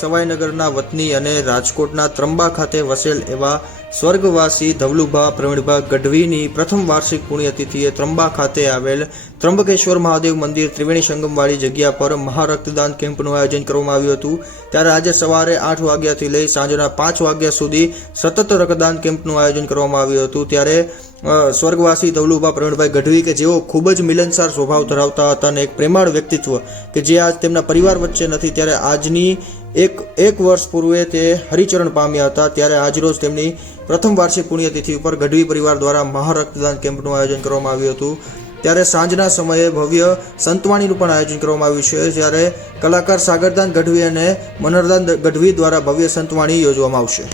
સવાઈનગરના વતની અને રાજકોટના ત્રંબા ખાતે વસેલ એવા સ્વર્ગવાસી ધવલુભા પ્રવીણભા ગઢવીની પ્રથમ વાર્ષિક પુણ્યતિથિએ ત્રંબા ખાતે આવેલ ત્રંબકેશ્વર મહાદેવ મંદિર ત્રિવેણી સંગમવાળી જગ્યા પર મહારક્તદાન કેમ્પનું આયોજન કરવામાં આવ્યું હતું. ત્યારે આજે સવારે આઠ વાગ્યાથી લઈ સાંજના પાંચ વાગ્યા સુધી સતત રક્તદાન કેમ્પનું આયોજન કરવામાં આવ્યું હતું. ત્યારે સ્વર્ગવાસી ધવલુભા પ્રવીણભાઈ ગઢવી કે જેઓ ખૂબ જ મિલનસાર સ્વભાવ ધરાવતા હતા અને એક પ્રેમાળ વ્યક્તિત્વ કે જે આજ તેમના પરિવાર વચ્ચે નથી, ત્યારે આજની એક એક વર્ષ પૂર્વે તે હરિચરણ પામ્યા હતા. ત્યારે આજરોજ તેમની પ્રથમ વાર્ષિક પુણ્યતિથિ ઉપર ગઢવી પરિવાર દ્વારા મહારક્તદાન કેમ્પનું આયોજન કરવામાં આવ્યું હતું. ત્યારે સાંજના સમયે ભવ્ય સંતવાણીનું પણ આયોજન કરવામાં આવ્યું છે. જ્યારે કલાકાર સાગરદાન ગઢવી અને મનરદાન ગઢવી દ્વારા ભવ્ય સંતવાણી યોજવામાં આવશે.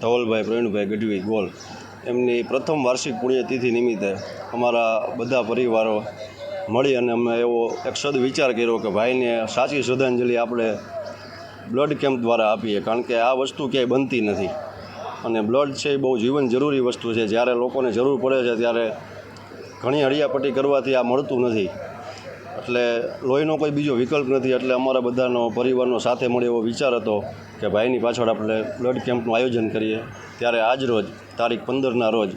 ધવલભાઈ, પ્રવીણભાઈ ગઢવી, ગોલ. એમની પ્રથમ વાર્ષિક પુણ્યતિથિ નિમિત્તે અમારા બધા પરિવારો મળી અને અમે એવો એક સદ વિચાર કર્યો કે ભાઈને સાચી શ્રદ્ધાંજલિ આપણે બ્લડ કેમ્પ દ્વારા આપીએ, કારણ કે આ વસ્તુ ક્યાંય બનતી નથી. અને બ્લડ છે એ બહુ જીવન જરૂરી વસ્તુ છે. જ્યારે લોકોને જરૂર પડે છે, ત્યારે ઘણી હળિયાપટ્ટી કરવાથી આ મળતું નથી. એટલે લોહીનો કોઈ બીજો વિકલ્પ નથી. એટલે અમારા બધાનો પરિવારનો સાથે મળે એવો વિચાર હતો. કે ભાઈની પાછળ આપણે બ્લડ કેમ્પનું આયોજન કરીએ. ત્યારે આજ રોજ, તારીખ પંદરના રોજ,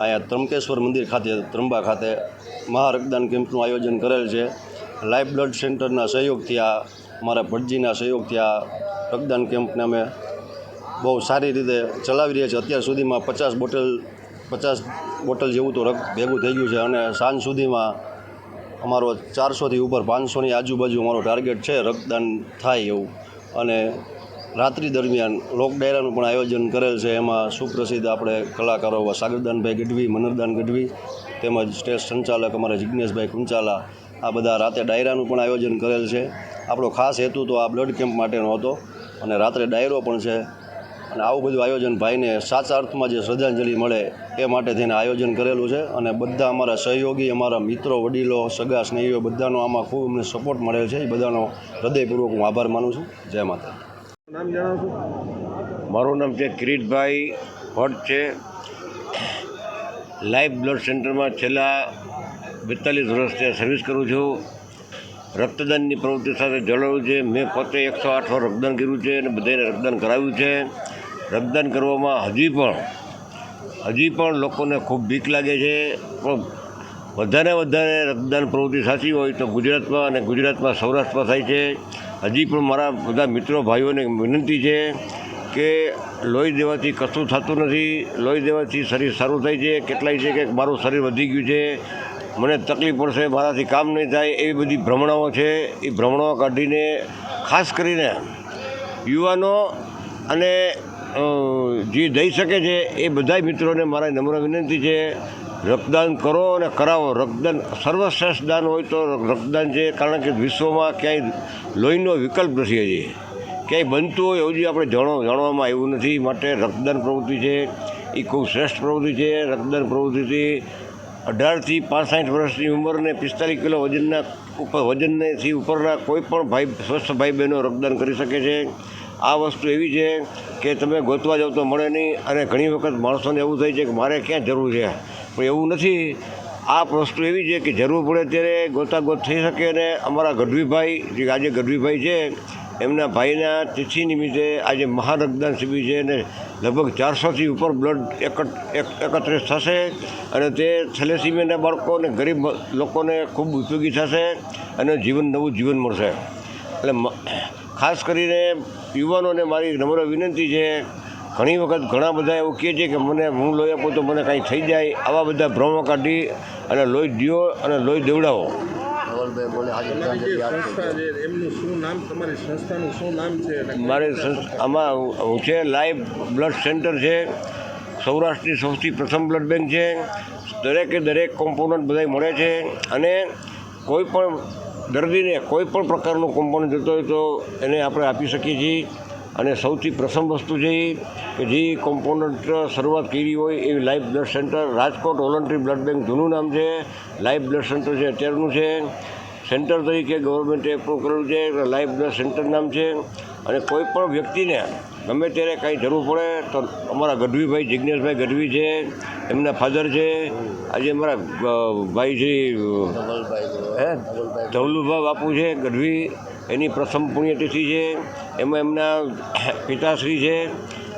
અહીંયા ત્રંબકેશ્વર મંદિર ખાતે, ત્રંબા ખાતે મહા રક્તદાન કેમ્પનું આયોજન કરેલ છે. લાઈફ બ્લડ સેન્ટરના સહયોગથી આ મારા ભટજીના સહયોગથી આ રક્તદાન કેમ્પને અમે બહુ સારી રીતે ચલાવી રહ્યા છીએ. અત્યાર સુધીમાં પચાસ બોટલ પચાસ બોટલ જેવું તો રક્ત ભેગું થઈ ગયું છે અને સાંજ સુધીમાં અમારો ચારસોથી ઉપર પાંચસોની આજુબાજુ અમારો ટાર્ગેટ છે રક્તદાન થાય એવું. અને રાત્રિ દરમિયાન લોક ડાયરાનું પણ આયોજન કરેલ છે. એમાં સુપ્રસિદ્ધ આપણે કલાકારો સાગરદાનભાઈ ગઢવી, મનરદાન ગઢવી, તેમજ સ્ટેજ સંચાલક અમારા જિજ્ઞેશભાઈ કુંચાલા, આ બધા રાતે ડાયરાનું પણ આયોજન કરેલ છે. આપણો ખાસ હેતુ તો આ બ્લડ કેમ્પ માટેનો હતો અને રાત્રે ડાયરો પણ છે. અને આવું બધું આયોજન ભાઈને સાચા અર્થમાં જે શ્રદ્ધાંજલિ મળે એ માટે થઈને આયોજન કરેલું છે. અને બધા અમારા સહયોગી, અમારા મિત્રો, વડીલો, સગા, સ્નેહીઓ બધાનો આમાં ખૂબ અમને સપોર્ટ મળેલ છે. એ બધાનો હૃદયપૂર્વક હું આભાર માનું છું. જય માતા નામ જણાવશો મારું નામ છે કિરીટભાઈ ભટ્ટ છે. લાઈફ બ્લડ સેન્ટરમાં છેલ્લા બેતાલીસ વર્ષથી સર્વિસ કરું છું. રક્તદાનની પ્રવૃત્તિ સાથે જોડાયું છે. મેં પોતે એકસો આઠ વાર રક્તદાન કર્યું છે અને બધાને રક્તદાન કરાવ્યું છે. રક્તદાન કરવામાં હજી પણ હજી પણ લોકોને ખૂબ બીક લાગે છે. પણ વધારે વધારે રક્તદાન પ્રવૃત્તિ સાચી હોય તો ગુજરાતમાં અને ગુજરાતમાં સૌરાષ્ટ્રમાં થાય છે. હજી પણ મારા બધા મિત્રો ભાઈઓને વિનંતી છે કે લોહી દેવાથી કશું થતું નથી, લોહી દેવાથી શરીર સારું થાય છે, કેટલાય છે કે મારું શરીર વધી ગયું છે. મને તકલીફ પડશે, મારાથી કામ નહીં થાય, એવી બધી ભ્રમણાઓ છે. એ ભ્રમણાઓ કાઢીને ખાસ કરીને યુવાનો અને જે દઈ શકે છે, એ બધા મિત્રોને મારા નમ્ર વિનંતી છે. રક્તદાન કરો અને કરાવો. રક્તદાન સર્વશ્રેષ્ઠ દાન હોય તો રક્તદાન છે, કારણ કે વિશ્વમાં ક્યાંય લોહીનો વિકલ્પ નથી હજી. ક્યાંય બનતું હોય એવું આપણે જાણો, જાણવામાં આવ્યું નથી. માટે રક્તદાન પ્રવૃત્તિ છે. એ ખૂબ શ્રેષ્ઠ પ્રવૃત્તિ છે. રક્તદાન પ્રવૃત્તિથી અઢારથી પાંસઠ વર્ષની ઉંમરને પિસ્તાલીસ કિલો વજનના ઉપર વજનથી ઉપરના કોઈ પણ ભાઈ, સ્વસ્થ ભાઈ બહેનો રક્તદાન કરી શકે છે. આ વસ્તુ એવી છે કે તમે ગોતવા જાવ તો મળે નહીં અને ઘણી વખત માણસોને એવું થાય છે કે મારે ક્યાં જરૂર છે? પણ એવું નથી. આ વસ્તુ એવી છે કે જરૂર પડે ત્યારે ગોતાગોત થઈ શકે અને અમારા ગઢવીભાઈ, જે આજે ગઢવીભાઈ છે, એમના ભાઈના તિથિ નિમિત્તે આજે મહારક્તદાન શિબિર છે અને લગભગ ચારસોથી ઉપર બ્લડ એકત્રિત થશે અને તે થેલેસીમિયાના બાળકો અને ગરીબ લોકોને ખૂબ ઉપયોગી થશે અને જીવન, નવું જીવન મળશે. એટલે ખાસ કરીને યુવાનોને મારી નમ્ર વિનંતી છે ઘણી વખત ઘણા બધા એવું કહે છે કે મને હું લોહી આપું તો મને કાંઈ થઈ જાય. આવા બધા ભ્રમો કાઢી અને લોહી દિયો અને લોહી દેવડાવો. મારે આમાં હું છે લાઈવ બ્લડ સેન્ટર છે, સૌરાષ્ટ્રની સૌથી પ્રથમ બ્લડ બેંક છે. દરેકે દરેક કોમ્પોનન્ટ બધા મળે છે અને કોઈ પણ દર્દીને કોઈ પણ પ્રકારનું કોમ્પોનન્ટ જોતો હોય તો એને આપણે આપી શકીએ છીએ. અને સૌથી પ્રથમ વસ્તુ છે એ કે જે કોમ્પોનન્ટ શરૂઆત કરી હોય એવી life blood centre Rajkot voluntary blood bank જૂનું નામ છે. લાઈફ બ્લડ સેન્ટર છે અત્યારનું છે. સેન્ટર તરીકે ગવર્મેન્ટે એપ્રુવ કરેલું છે. લાઈફ બ્લડ સેન્ટર નામ છે. અને કોઈ પણ વ્યક્તિને ગમે ત્યારે કાંઈ જરૂર પડે તો અમારા ગઢવીભાઈ જિજ્ઞેશભાઈ ગઢવી છે એમના ફાધર છે. આજે અમારા ભાઈ છે. હે? ધવલુભા બાપુ છે ગઢવી. એની પ્રથમ પુણ્યતિથિ છે, એમાં એમના પિતાશ્રી છે,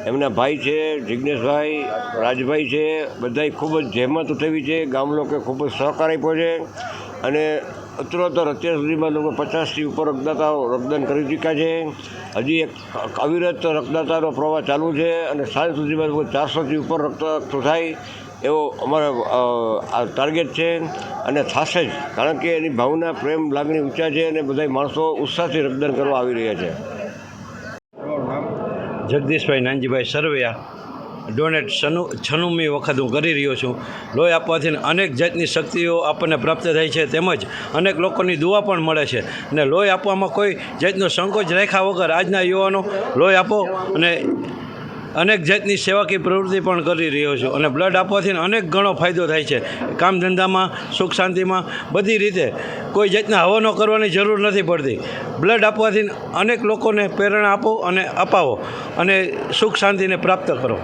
એમના ભાઈ છે જિજ્ઞેશભાઈ રાજભાઈ છે બધાય ખૂબ જ જહેમત ઉઠાવી છે, ગામ લોકોએ ખૂબ જ સહકાર આપ્યો છે અને ઉત્તરોત્તર અત્યાર સુધીમાં લોકો પચાસથી ઉપર રક્તદાતાઓ રક્તદાન કરી ચૂક્યા છે. હજી એક અવિરત રક્તદાતાનો પ્રવાહ ચાલુ છે અને સાંજ સુધીમાં લોકો ચારસોથી ઉપર રક્ત થાય એવો અમારો આ ટાર્ગેટ છે અને થશે જ. કારણ કે એની ભાવના, પ્રેમ, લાગણી ઊંચા છે અને બધા માણસો ઉત્સાહથી રક્તદાન કરવા આવી રહ્યા છે. જગદીશભાઈ નાનજીભાઈ સરવૈયા ડોનેટ છનું, છનુમી વખત હું કરી રહ્યો છું. લોહી આપવાથી અનેક જાતની શક્તિઓ આપણને પ્રાપ્ત થાય છે તેમજ અનેક લોકોની દુઆ પણ મળે છે. અને લોહી આપવામાં કોઈ જાતનો સંકોચ રાખ્યા વગર આજના યુવાનો લોહી આપો અને અનેક જાતની સેવાકીય પ્રવૃત્તિ પણ કરી રહ્યો છું. અને બ્લડ આપવાથી અનેક ઘણો ફાયદો થાય છે. કામ ધંધામાં, સુખ શાંતિમાં, બધી રીતે કોઈ જાતના હવાનો કરવાની જરૂર નથી પડતી. બ્લડ આપવાથી અનેક લોકોને પ્રેરણા આપો અને અપાવો અને સુખ શાંતિને પ્રાપ્ત કરો.